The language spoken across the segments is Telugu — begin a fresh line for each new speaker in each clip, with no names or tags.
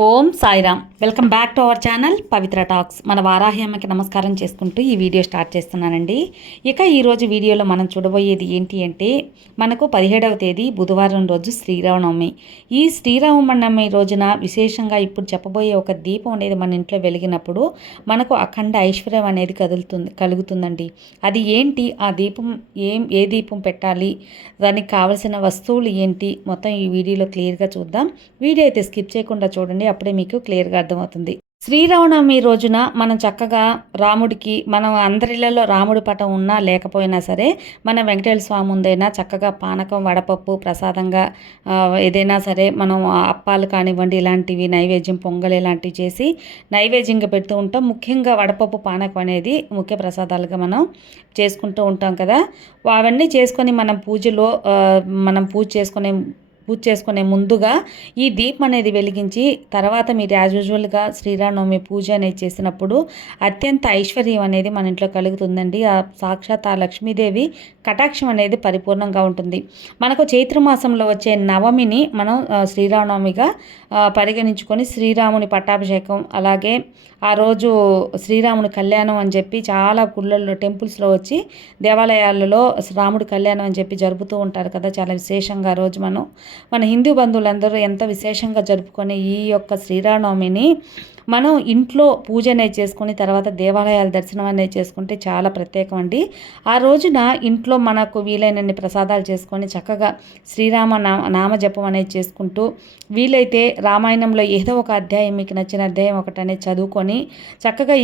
Om Sairam. Welcome back to our channel Pavitra talks. మన వారాహ్యమ్మకి నమస్కారం చేసుకుంటూ ఈ వీడియో స్టార్ట్ చేస్తున్నానండి. ఇక ఈరోజు వీడియోలో మనం చూడబోయేది ఏంటి అంటే మనకు పదిహేడవ తేదీ బుధవారం రోజు శ్రీరామనవమి. ఈ శ్రీరామనవమి రోజున విశేషంగా ఇప్పుడు చెప్పబోయే ఒక దీపం అనేది మన ఇంట్లో వెలిగినప్పుడు మనకు అఖండ ఐశ్వర్యం అనేది కదులుతుంది కలుగుతుందండి. అది ఏంటి? ఆ దీపం ఏం ఏ దీపం పెట్టాలి? దానికి కావలసిన వస్తువులు ఏంటి? మొత్తం ఈ వీడియోలో క్లియర్గా చూద్దాం. వీడియో అయితే స్కిప్ చేయకుండా చూడండి. అప్పుడే మీకు క్లియర్గా అర్థమవుతుంది. శ్రీరామనవమి రోజున మనం చక్కగా రాముడికి మనం అందరిళ్ళలో రాముడి పటం ఉన్నా లేకపోయినా సరే మన వెంకటేశ్వర స్వామి ముందైనా చక్కగా పానకం వడపప్పు ప్రసాదంగా ఏదైనా సరే మనం అప్పాలు కానివ్వండి ఇలాంటివి నైవేద్యం పొంగల్ ఇలాంటివి చేసి నైవేద్యంగా పెడుతూ ఉంటాం. ముఖ్యంగా వడపప్పు పానకం అనేది ముఖ్య ప్రసాదాలుగా మనం చేసుకుంటూ ఉంటాం కదా. అవన్నీ చేసుకొని మనం పూజలో మనం పూజ చేసుకునే పూజ చేసుకునే ముందుగా ఈ దీపం అనేది వెలిగించి తర్వాత మీరు యాజ్ యూజువల్గా శ్రీరామనవమి పూజ అనేది చేసినప్పుడు అత్యంత ఐశ్వర్యం అనేది మన ఇంట్లో కలుగుతుందండి. ఆ సాక్షాత్ ఆ లక్ష్మీదేవి కటాక్షం అనేది పరిపూర్ణంగా ఉంటుంది. మనకు చైత్ర మాసంలో వచ్చే నవమిని మనం శ్రీరామనవమిగా పరిగణించుకొని శ్రీరాముని పట్టాభిషేకం అలాగే ఆ రోజు శ్రీరాముని కళ్యాణం అని చెప్పి చాలా గుళ్ళల్లో టెంపుల్స్లో వచ్చి దేవాలయాలలో రాముడి కళ్యాణం అని చెప్పి జరుపుతూ ఉంటారు కదా. చాలా విశేషంగా రోజు మనం. మన హిందూ బంధువులందరూ ఎంత విశేషంగా జరుపుకునే ఈ యొక్క శ్రీరామనవమిని మనం ఇంట్లో పూజ అనేది చేసుకుని తర్వాత దేవాలయాల దర్శనం అనేది చేసుకుంటే చాలా ప్రత్యేకం అండి. ఆ రోజున ఇంట్లో మనకు వీలైనన్ని ప్రసాదాలు చేసుకొని చక్కగా శ్రీరామ నామ జపం అనేది చేసుకుంటూ వీలైతే రామాయణంలో ఏదో ఒక అధ్యాయం మీకు నచ్చిన అధ్యాయం ఒకటి అనేది చదువుకొని చక్కగా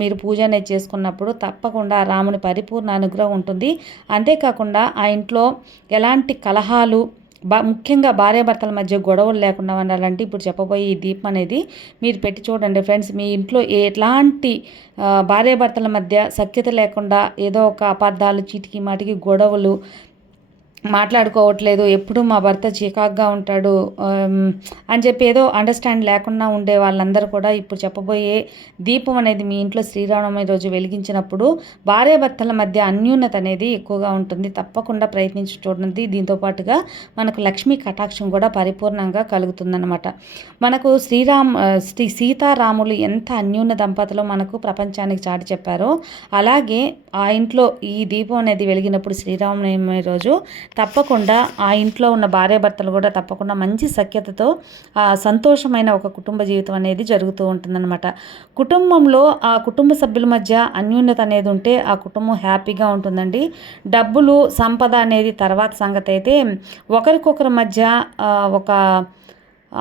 మీరు పూజ అనేది చేసుకున్నప్పుడు తప్పకుండా రాముని పరిపూర్ణ అనుగ్రహం ఉంటుంది. అంతేకాకుండా ఆ ఇంట్లో ఎలాంటి కలహాలు బా ముఖ్యంగా భార్యాభర్తల మధ్య గొడవలు లేకుండా ఉండాలంటే ఇప్పుడు చెప్పబోయే ఈ దీపం అనేది మీరు పెట్టి చూడండి ఫ్రెండ్స్. మీ ఇంట్లో ఎలాంటి భార్యాభర్తల మధ్య సఖ్యత లేకుండా ఏదో ఒక అపార్థాలు చీటికి మాటికి గొడవలు మాట్లాడుకోవట్లేదు. ఎప్పుడు మా భర్త చికాగ్గా ఉంటాడు. అని చెప్పి ఏదో అండర్స్టాండ్ లేకుండా ఉండే వాళ్ళందరూ కూడా ఇప్పుడు చెప్పబోయే దీపం అనేది మీ ఇంట్లో శ్రీరామనవమి రోజు వెలిగించినప్పుడు భార్యాభర్తల మధ్య అన్యూన్యత అనేది ఎక్కువగా ఉంటుంది. తప్పకుండా ప్రయత్నించి చూడండి. దీంతో పాటుగా మనకు లక్ష్మీ కటాక్షం కూడా పరిపూర్ణంగా కలుగుతుందన్నమాట. మనకు శ్రీరామ్ శ్రీ సీతారాములు ఎంత అన్యూన్య దంపతులు మనకు ప్రపంచానికి చాటి చెప్పారో అలాగే ఆ ఇంట్లో ఈ దీపం అనేది వెలిగినప్పుడు శ్రీరామనవమి రోజు తప్పకుండా ఆ ఇంట్లో ఉన్న భార్యాభర్తలు కూడా తప్పకుండా మంచి సఖ్యతతో సంతోషమైన ఒక కుటుంబ జీవితం అనేది జరుగుతూ ఉంటుందన్నమాట. కుటుంబంలో ఆ కుటుంబ సభ్యుల మధ్య అన్యూన్యత అనేది ఉంటే ఆ కుటుంబం హ్యాపీగా ఉంటుందండి. డబ్బులు సంపద అనేది తర్వాత సంగతి అయితే ఒకరికొకరి మధ్య ఒక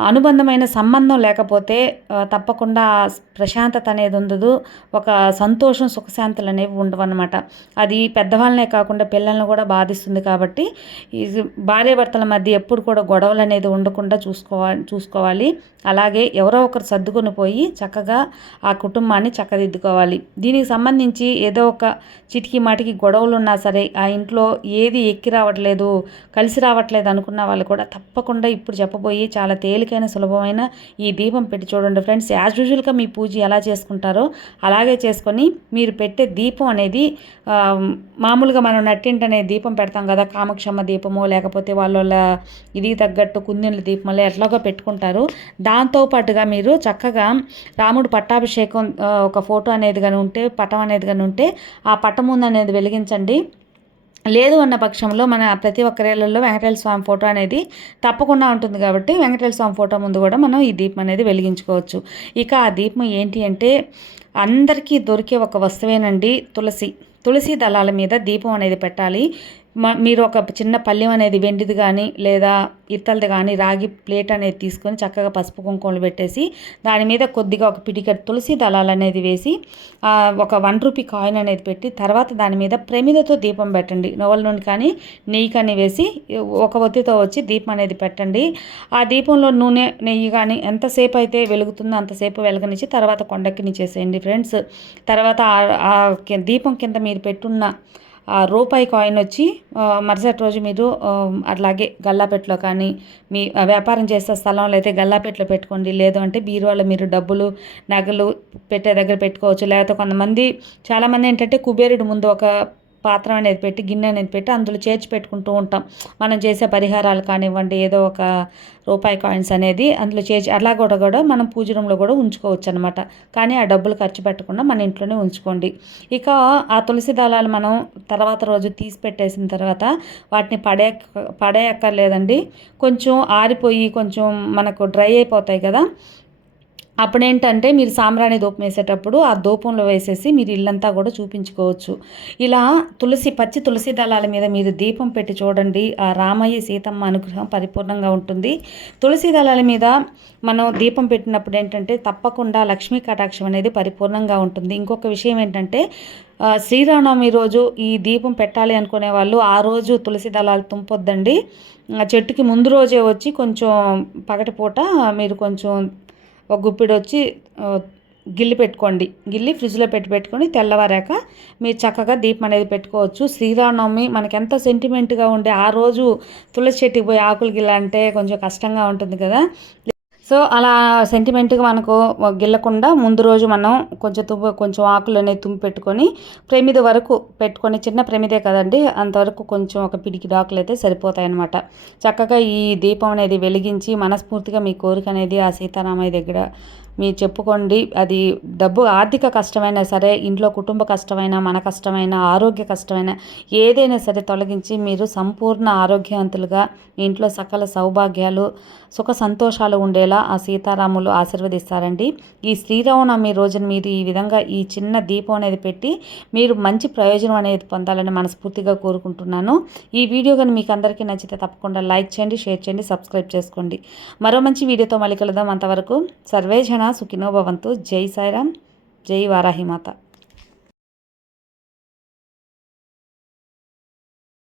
అనుబంధమైన సంబంధం లేకపోతే తప్పకుండా ప్రశాంతత అనేది ఉండదు. ఒక సంతోషం సుఖశాంతులు అనేవి ఉండవన్నమాట. అది పెద్దవాళ్ళనే కాకుండా పిల్లల్ని కూడా బాధిస్తుంది కాబట్టి ఈ భార్యాభర్తల మధ్య ఎప్పుడు కూడా గొడవలు అనేది ఉండకుండా చూసుకోవాలి చూసుకోవాలి. అలాగే ఎవరో ఒకరు సర్దుకొని పోయి చక్కగా ఆ కుటుంబాన్ని చక్కదిద్దుకోవాలి. దీనికి సంబంధించి ఏదో ఒక చిటికి మాటికి గొడవలు ఉన్నా సరే ఆ ఇంట్లో ఏది ఎక్కి రావట్లేదు కలిసి రావట్లేదు అనుకున్న వాళ్ళు కూడా తప్పకుండా ఇప్పుడు చెప్పబోయి చాలా తేలి తేలికైన సులభమైన ఈ దీపం పెట్టి చూడండి ఫ్రెండ్స్. యాజ్ యూజువల్గా మీ పూజ ఎలా చేసుకుంటారో అలాగే చేసుకొని మీరు పెట్టే దీపం అనేది మామూలుగా మనం నట్టింటి అనే దీపం పెడతాం కదా కామక్షమ్మ దీపము లేకపోతే వాళ్ళ ఇది తగ్గట్టు కుందిళ్ళ దీపములు ఎట్లాగో పెట్టుకుంటారు. దాంతో పాటుగా మీరు చక్కగా రాముడు పట్టాభిషేకం ఒక ఫోటో అనేది కానీ ఉంటే పటం అనేది కానీ ఉంటే ఆ పటం ముందు అనేది వెలిగించండి. లేదు అన్న పక్షంలో మన ప్రతి ఒక్కరిలో వెంకటేశ్వర స్వామి ఫోటో అనేది తప్పకుండా ఉంటుంది కాబట్టి వెంకటేశ్వర స్వామి ఫోటో ముందు కూడా మనం ఈ దీపం అనేది వెలిగించుకోవచ్చు. ఇక ఆ దీపం ఏంటి అంటే అందరికీ దొరికే ఒక వస్తువేనండి తులసి. తులసి దళాల మీద దీపం అనేది పెట్టాలి. మీరు ఒక చిన్న పళ్ళెం అనేది వెండిది కానీ లేదా ఇత్తలది కానీ రాగి ప్లేట్ అనేది తీసుకొని చక్కగా పసుపు కుంకుమలు పెట్టేసి దాని మీద కొద్దిగా ఒక పిటికెట్ తులసి దళాలు అనేది వేసి ఒక వన్ రూపీ కాయిన్ అనేది పెట్టి తర్వాత దాని మీద ప్రమిదతో దీపం పెట్టండి. నవ్వుల నూనె కానీ నెయ్యి కానీ వేసి ఒక ఒత్తితో వచ్చి దీపం అనేది పెట్టండి. ఆ దీపంలో నూనె నెయ్యి కానీ ఎంతసేపు అయితే వెలుగుతుందో అంతసేపు వెలగనిచ్చి తర్వాత కొండక్కిని చేసేయండి ఫ్రెండ్స్. తర్వాత ఆ- దీపం కింద మీరు పెట్టున్న ఆ రూపాయి కాయిన్ వచ్చి మరుసటి రోజు మీరు అట్లాగే గల్లాపెట్లో కానీ మీ వ్యాపారం చేసే స్థలంలో అయితే గల్లాపెట్టలో పెట్టుకోండి. లేదు అంటే బీరువాలో మీరు డబ్బులు నగలు పెట్టే దగ్గర పెట్టుకోవచ్చు. లేకపోతే కొంతమంది చాలామంది ఏంటంటే కుబేరుడు ముందు ఒక పాత్ర అనేది పెట్టి గిన్నె అనేది పెట్టి అందులో చేర్చి పెట్టుకుంటూ ఉంటాం. మనం చేసే పరిహారాలు కానివ్వండి ఏదో ఒక రూపాయి కాయిన్స్ అనేది అందులో చేర్చి అలా కూడా కూడా మనం పూజ రూమ్లో కూడా ఉంచుకోవచ్చు అనమాట కానీ ఆ డబ్బులు ఖర్చు పెట్టకుండా మన ఇంట్లోనే ఉంచుకోండి. ఇక ఆ తులసి దళాలు మనం తర్వాత రోజు తీసి పెట్టేసిన తర్వాత వాటిని పడే పడేయక్కర్లేదండి. కొంచెం ఆరిపోయి కొంచెం మనకు డ్రై అయిపోతాయి కదా అప్పుడేంటంటే మీరు సాంబ్రాణి దూపం వేసేటప్పుడు ఆ దూపంలో వేసేసి మీరు ఇల్లంతా కూడా చూపించుకోవచ్చు. ఇలా తులసి పచ్చి తులసి దళాల మీద మీరు దీపం పెట్టి చూడండి. ఆ రామయ్య సీతమ్మ అనుగ్రహం పరిపూర్ణంగా ఉంటుంది. తులసి దళాల మీద మనం దీపం పెట్టినప్పుడు ఏంటంటే తప్పకుండా లక్ష్మీ కటాక్షం అనేది పరిపూర్ణంగా ఉంటుంది. ఇంకొక విషయం ఏంటంటే శ్రీరామనవమి రోజు ఈ దీపం పెట్టాలి అనుకునే వాళ్ళు ఆ రోజు తులసి దళాలు తుంపొద్దండి. చెట్టుకి ముందు రోజే వచ్చి కొంచెం పగటిపూట మీరు కొంచెం ఒక గుప్పిడి వచ్చి గిల్లి పెట్టుకోండి. గిల్లి ఫ్రిడ్జ్లో పెట్టి పెట్టుకొని తెల్లవారాక మీరు చక్కగా దీపం అనేది పెట్టుకోవచ్చు. శ్రీరామనవమి మనకి ఎంత సెంటిమెంట్గా ఉండే ఆ రోజు తులసి చెట్టుకి పోయి ఆకులు గిల్ల అంటే కొంచెం కష్టంగా ఉంటుంది కదా. సో అలా సెంటిమెంట్గా మనకు గిల్లకుండా ముందు రోజు మనం కొంచెం తుమ్ము కొంచెం ఆకులు అనేది తుమ్మి పెట్టుకొని ప్రమిద వరకు పెట్టుకొని చిన్న ప్రమిదే కదండి అంతవరకు కొంచెం ఒక పిడికి డాకులు అయితే సరిపోతాయన్నమాట. చక్కగా ఈ దీపం అనేది వెలిగించి మనస్ఫూర్తిగా మీ కోరిక అనేది ఆ సీతారామయ్య దగ్గర మీరు చెప్పుకోండి అది డబ్బు ఆర్థిక కష్టమైనా సరే ఇంట్లో కుటుంబ కష్టమైనా మన కష్టమైనా ఆరోగ్య కష్టమైనా ఏదైనా సరే తొలగించి మీరు సంపూర్ణ ఆరోగ్యవంతులుగా ఇంట్లో సకల సౌభాగ్యాలు సుఖ సంతోషాలు ఉండేలా ఆ సీతారాములు ఆశీర్వదిస్తారండి. ఈ శ్రీరామనవమి రోజున మీరు ఈ విధంగా ఈ చిన్న దీపం అనేది పెట్టి మీరు మంచి ప్రయోజనం అనేది పొందాలని మనస్ఫూర్తిగా కోరుకుంటున్నాను. ఈ వీడియో కానీ మీకు అందరికీ నచ్చితే తప్పకుండా లైక్ చేయండి షేర్ చేయండి సబ్స్క్రైబ్ చేసుకోండి. మరో మంచి వీడియోతో మళ్ళీ కలుద్దాం. అంతవరకు సర్వే జన సుఖినో భవంతు జై సాయిరామ్ జై వారాహిమాత.